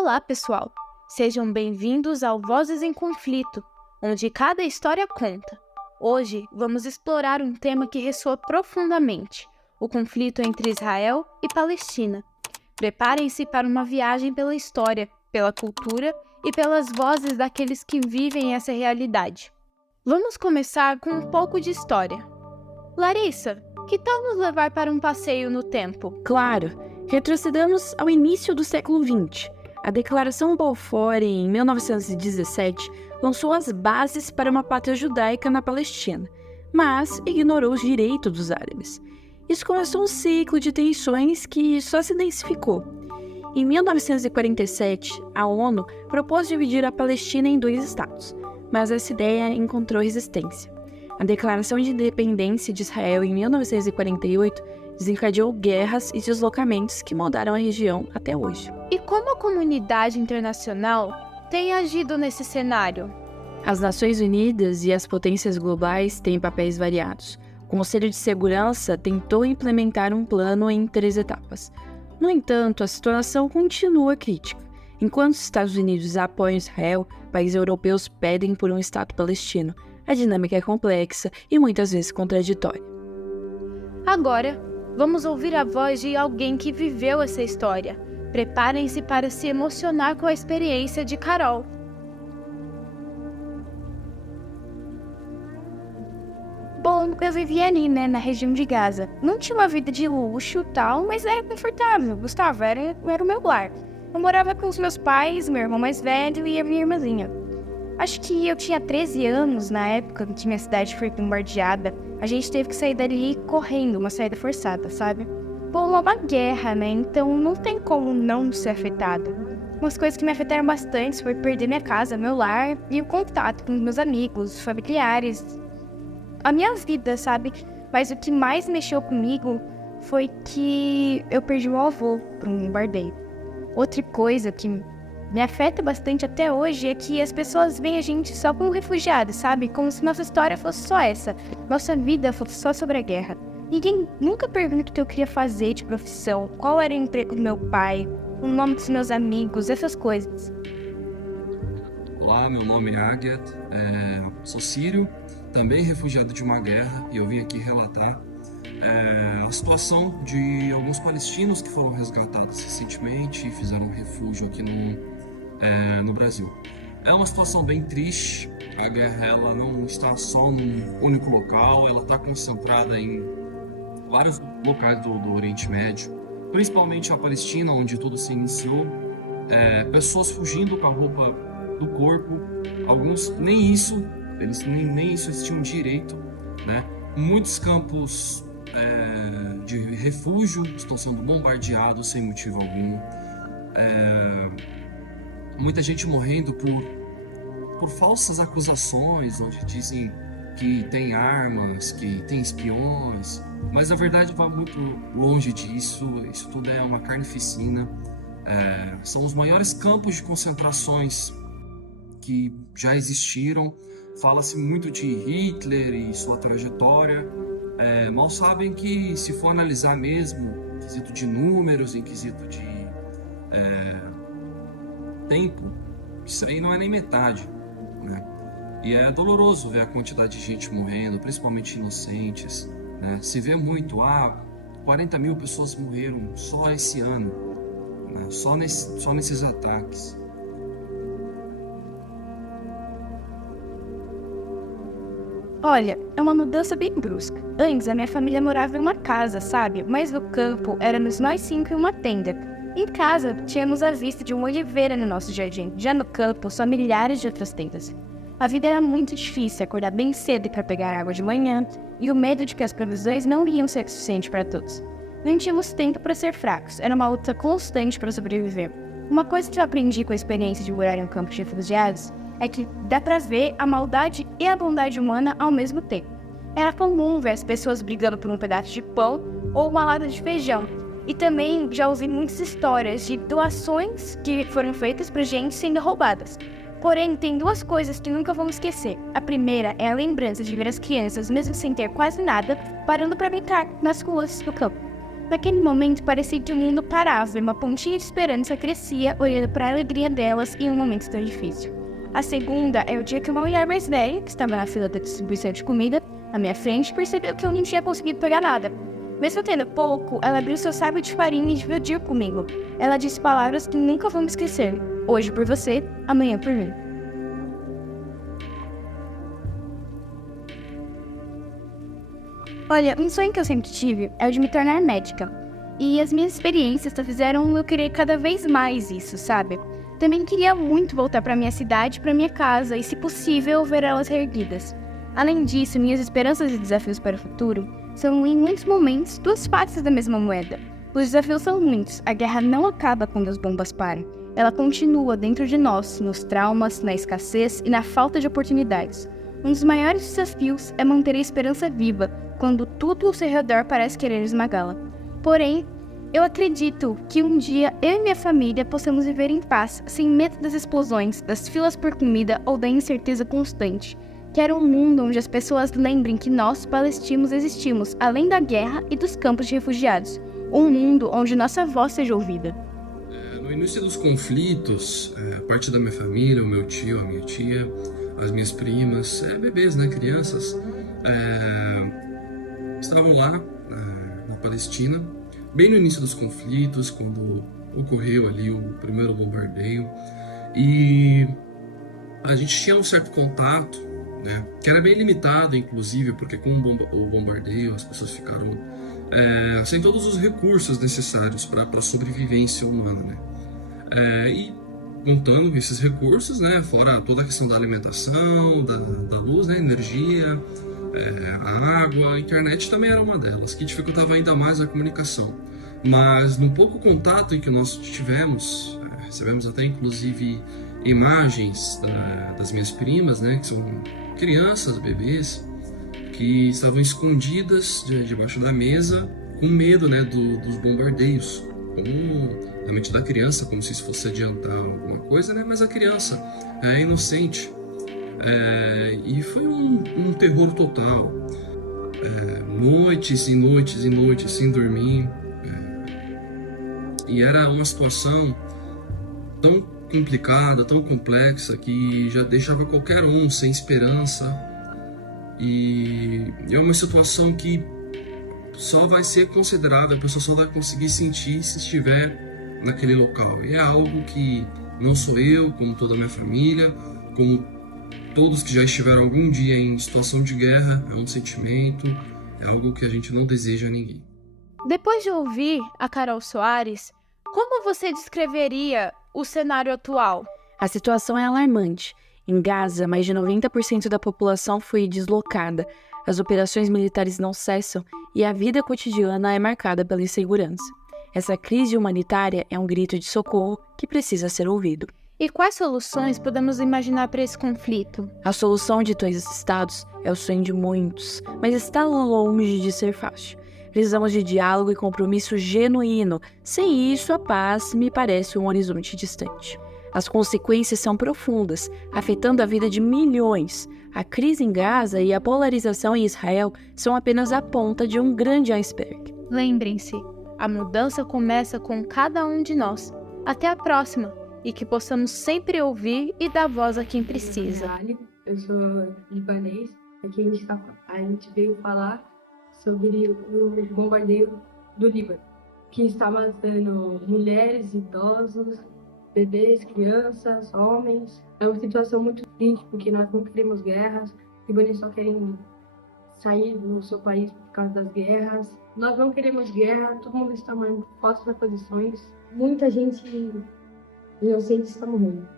Olá, pessoal! Sejam bem-vindos ao Vozes em Conflito, onde cada história conta. Hoje vamos explorar um tema que ressoa profundamente: o conflito entre Israel e Palestina. Preparem-se para uma viagem pela história, pela cultura e pelas vozes daqueles que vivem essa realidade. Vamos começar com um pouco de história. Larissa, que tal nos levar para um passeio no tempo? Claro! Retrocedamos ao início do século XX. A Declaração Balfour, em 1917, lançou as bases para uma pátria judaica na Palestina, mas ignorou os direitos dos árabes. Isso começou um ciclo de tensões que só se intensificou. Em 1947, a ONU propôs dividir a Palestina em 2 estados, mas essa ideia encontrou resistência. A Declaração de Independência de Israel, em 1948, desencadeou guerras e deslocamentos que moldaram a região até hoje. E como a comunidade internacional tem agido nesse cenário? As Nações Unidas e as potências globais têm papéis variados. O Conselho de Segurança tentou implementar um plano em 3 etapas. No entanto, a situação continua crítica. Enquanto os Estados Unidos apoiam Israel, países europeus pedem por um Estado palestino. A dinâmica é complexa e muitas vezes contraditória. Agora, vamos ouvir a voz de alguém que viveu essa história. Preparem-se para se emocionar com a experiência de Carol. Bom, eu vivia ali, na região de Gaza. Não tinha uma vida de luxo e tal, mas era confortável. Gustavo, era o meu lar. Eu morava com os meus pais, meu irmão mais velho e a minha irmãzinha. Acho que eu tinha 13 anos na época em que minha cidade foi bombardeada. A gente teve que sair dali correndo, uma saída forçada, sabe? Bom, é uma guerra, então não tem como não ser afetada. Umas coisas que me afetaram bastante foi perder minha casa, meu lar e o contato com os meus amigos, familiares. A minha vida, sabe? Mas o que mais mexeu comigo foi que eu perdi o meu avô para um bombardeio. Outra coisa que me afeta bastante até hoje é que as pessoas veem a gente só como refugiados, sabe? Como se nossa história fosse só essa. Nossa vida fosse só sobre a guerra. Ninguém nunca pergunta o que eu queria fazer de profissão, qual era o emprego do meu pai, o nome dos meus amigos, essas coisas. Olá, meu nome é Agat, sou sírio, também refugiado de uma guerra, e eu vim aqui relatar a situação de alguns palestinos que foram resgatados recentemente e fizeram um refúgio aqui no Brasil. É uma situação bem triste. A guerra ela não está só num único local, ela está concentrada em vários locais do Oriente Médio, principalmente a Palestina, onde tudo se iniciou. Pessoas fugindo com a roupa do corpo, alguns nem isso eles tinham direito, né? Muitos campos de refúgio estão sendo bombardeados sem motivo algum. Muita gente morrendo por falsas acusações, onde dizem que tem armas, que tem espiões, mas na verdade vai muito longe disso. Isso tudo é uma carnificina. São os maiores campos de concentrações que já existiram. Fala-se muito de Hitler e sua trajetória. Mal sabem que, se for analisar mesmo em quesito de números, em quesito de tempo, isso aí não é nem metade, né? E é doloroso ver a quantidade de gente morrendo, principalmente inocentes, né? Se vê muito, 40 mil pessoas morreram só esse ano, né? Só nesses ataques. Olha, é uma mudança bem brusca. Antes, a minha família morava em uma casa, sabe? Mas no campo, éramos nós 5 em uma tenda. Em casa, tínhamos a vista de uma oliveira no nosso jardim. Já no campo, só milhares de outras tendas. A vida era muito difícil, acordar bem cedo para pegar água de manhã, e o medo de que as provisões não iriam ser suficientes para todos. Não tínhamos tempo para ser fracos, era uma luta constante para sobreviver. Uma coisa que eu aprendi com a experiência de morar em um campo de refugiados é que dá pra ver a maldade e a bondade humana ao mesmo tempo. Era comum ver as pessoas brigando por um pedaço de pão ou uma lata de feijão. E também já ouvi muitas histórias de doações que foram feitas pra gente sendo roubadas. Porém, tem 2 coisas que nunca vamos esquecer. A primeira é a lembrança de ver as crianças, mesmo sem ter quase nada, parando para brincar nas ruas do campo. Naquele momento, parecia que o mundo parava e uma pontinha de esperança crescia, olhando para a alegria delas em um momento tão difícil. A segunda é o dia que uma mulher mais velha, que estava na fila da distribuição de comida, à minha frente, percebeu que eu não tinha conseguido pegar nada. Mesmo tendo pouco, ela abriu seu saco de farinha e dividiu comigo. Ela disse palavras que nunca vou me esquecer. Hoje por você, amanhã por mim. Olha, um sonho que eu sempre tive é o de me tornar médica. E as minhas experiências fizeram eu querer cada vez mais isso, sabe? Também queria muito voltar para minha cidade, para minha casa e, se possível, ver elas reerguidas. Além disso, minhas esperanças e desafios para o futuro são, em muitos momentos, duas faces da mesma moeda. Os desafios são muitos. A guerra não acaba quando as bombas param. Ela continua dentro de nós, nos traumas, na escassez e na falta de oportunidades. Um dos maiores desafios é manter a esperança viva quando tudo ao seu redor parece querer esmagá-la. Porém, eu acredito que um dia eu e minha família possamos viver em paz, sem medo das explosões, das filas por comida ou da incerteza constante. Quero um mundo onde as pessoas lembrem que nós, palestinos, existimos além da guerra e dos campos de refugiados. Um mundo onde nossa voz seja ouvida. No início dos conflitos, parte da minha família, o meu tio, a minha tia, as minhas primas, bebês, né, crianças, estavam lá na Palestina, bem no início dos conflitos, quando ocorreu ali o primeiro bombardeio, e a gente tinha um certo contato, né, que era bem limitado, inclusive, porque com o bombardeio as pessoas ficaram sem todos os recursos necessários para a sobrevivência humana, né? E contando esses recursos, né, fora toda a questão da alimentação, da luz, né, energia, a água, a internet também era uma delas, que dificultava ainda mais a comunicação. Mas no pouco contato em que nós tivemos, recebemos até inclusive imagens das minhas primas, né, que são crianças, bebês, que estavam escondidas debaixo da mesa com medo, né, dos bombardeios, na mente da criança, como se isso fosse adiantar alguma coisa, né, mas a criança é inocente. E foi um terror total, noites e noites e noites sem dormir, e era uma situação tão complicada, tão complexa, que já deixava qualquer um sem esperança, e é uma situação que só vai ser considerada, a pessoa só vai conseguir sentir se estiver naquele local, e é algo que não sou eu, como toda a minha família, como todos que já estiveram algum dia em situação de guerra, é um sentimento, é algo que a gente não deseja a ninguém. Depois de ouvir a Carol Soares, como você descreveria o cenário atual? A situação é alarmante. Em Gaza, mais de 90% da população foi deslocada, as operações militares não cessam e a vida cotidiana é marcada pela insegurança. Essa crise humanitária é um grito de socorro que precisa ser ouvido. E quais soluções podemos imaginar para esse conflito? A solução de dois estados é o sonho de muitos, mas está longe de ser fácil. Precisamos de diálogo e compromisso genuíno. Sem isso, a paz me parece um horizonte distante. As consequências são profundas, afetando a vida de milhões. A crise em Gaza e a polarização em Israel são apenas a ponta de um grande iceberg. Lembrem-se, a mudança começa com cada um de nós. Até a próxima! E que possamos sempre ouvir e dar voz a quem precisa. Eu sou libanês. Aqui a gente veio falar sobre o bombardeio do Líbano, que está matando mulheres, idosos, bebês, crianças, homens. É uma situação muito triste, porque nós não queremos guerras. Os libaneses só querem sair do seu país por causa das guerras. Nós não queremos guerra, todo mundo está morrendo por falta de posições. Muita gente inocente está morrendo.